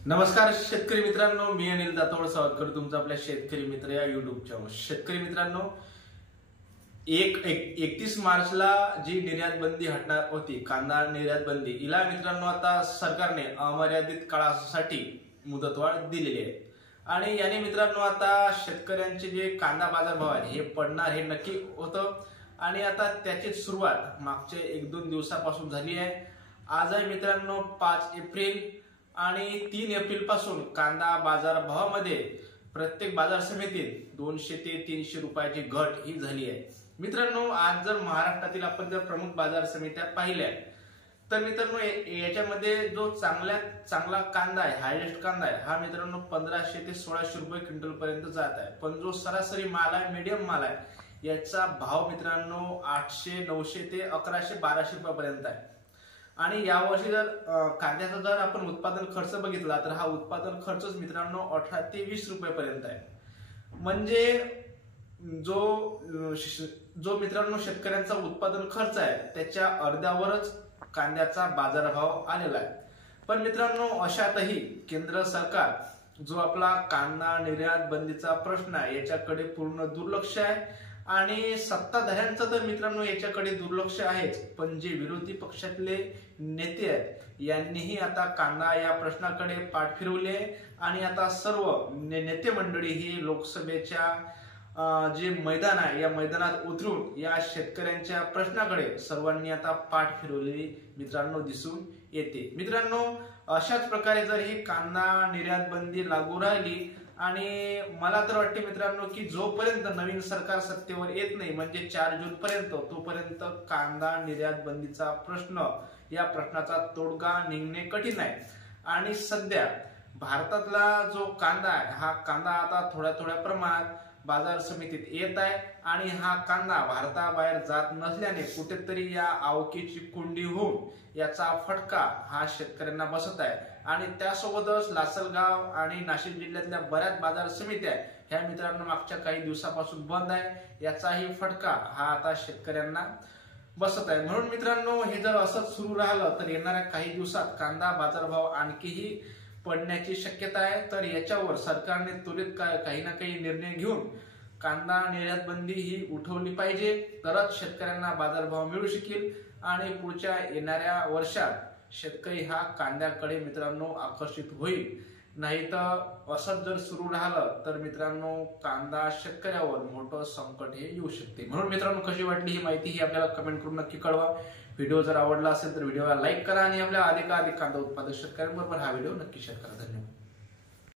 नमस्कार शेतकरी मित्रांनो, मी अनिल दातोड स्वागत करतो तुमचं आपल्या शेतकरी मित्र या युट्यूब चॅनल। शेतकरी मित्रांनो, 31 मार्चला जी निर्यात बंदी हटणार होती, कांदा निर्यात बंदी, हिला मित्रांनो आता सरकारने अमर्यादित काळासाठी मुदतवाढ दिलेली आहे। आणि याने मित्रांनो आता शेतकऱ्यांचे जे कांदा बाजार भाव आहे हे पडणार हे नक्की होतं। आणि आता त्याची सुरुवात मागच्या 1-2 दिवसापासून झाली आहे। आज आहे मित्रांनो 5 एप्रिल आणि 3 एप्रिल पासून कांदा बाजार भावामध्ये प्रत्येक बाजार समितीत 200 ते 300 रुपयाची घट ही झाली आहे। मित्रांनो, आज जर महाराष्ट्रातील आपण जर प्रमुख बाजार समित्या पाहिल्या तर मित्रांनो याच्यामध्ये जो चांगला कांदा आहे, हायेस्ट कांदा आहे, हा मित्रांनो 1500 ते 1600 रुपये क्विंटल पर्यंत जात आहे। पण जो सरासरी माल आहे, मीडियम माल आहे, याचा भाव मित्रांनो 800, 900 ते 1100, 1200 रुपयापर्यंत आहे। आणि यावर्षी जर कांद्याचा जर आपण उत्पादन खर्च बघितला तर हा उत्पादन खर्चच मित्रांनो 18 ते 20 रुपयापर्यंत आहे। म्हणजे जो मित्रांनो शेतकऱ्यांचा उत्पादन खर्च आहे त्याच्या अर्ध्यावरच कांद्याचा बाजारभाव आलेला आहे। पण मित्रांनो अशातही केंद्र सरकार जो आपला कांदा निर्यात बंदीचा प्रश्न आहे याच्याकडे पूर्ण दुर्लक्ष आहे। आणि सत्ताधाऱ्यांचं तर मित्रांनो याच्याकडे दुर्लक्ष आहेच, पण जे विरोधी पक्षातले नेते आहेत यांनीही आता कांदा या प्रश्नाकडे पाठ फिरवले आणि आता सर्व नेते मंडळी ही लोकसभेच्या जे मैदान आहे या मैदानात उतरून या शेतकऱ्यांच्या प्रश्नाकडे सर्वांनी आता पाठ फिरवलेली मित्रांनो दिसून येते। मित्रांनो, अशाच प्रकारे जर ही कांदा निर्यात बंदी लागू राहिली आणि मला तर वाटते मित्रांनो की जोपर्यंत नवीन सरकार सत्तेवर येत नाही म्हणजे 4 जून पर्यंत, तोपर्यंत कांदा निर्यात बंदीचा प्रश्न या प्रश्नाचा तोडगा निघणे कठीण आहे। आणि सध्या भारतातला जो कांदा आहे हा कांदा आता थोड्या प्रमाणात बाजार समितीत येत आहे आणि हा कांदा भारताबाहेर जात नसल्याने कुठेतरी या आवकीची कोंडी होऊन याचा फटका हा शेतकऱ्यांना बसत आहे। आणि त्यासोबतच लासलगाव आणि नाशिक जिल्ह्यातल्या बऱ्याच बाजार समित्या ह्या मित्रांनो मागच्या काही दिवसापासून बंद आहे, याचाही फटका हा आता शेतकऱ्यांना बसत आहे। म्हणून मित्रांनो हे जर असंच सुरू राहिलं तर येणाऱ्या काही दिवसात कांदा बाजारभाव आणखीही पडण्याची शक्यता आहे। तर याच्यावर सरकारने त्वरित काही ना काही निर्णय घेऊन कांदा निर्यात बंदी ही उठवली पाहिजे, तरच शेतकऱ्यांना बाजारभाव मिळू शकेल आणि पुढच्या येणाऱ्या वर्षात शेतकरी हा कांद्याकडे मित्रांनो आकर्षित होईल। नाही तर असंच जर सुरू राहिलं तर मित्रांनो कांदा शेतकऱ्यावर मोठं संकट हे येऊ शकते। म्हणून मित्रांनो कशी वाटली ही माहिती ही आपल्याला कमेंट करून नक्की कळवा। व्हिडिओ जर आवडला असेल तर व्हिडिओला लाईक करा आणि आपल्या अधिकाधिक कांदा उत्पादक शेतकऱ्यांबरोबर हा व्हिडिओ नक्की शेअर करा। धन्यवाद।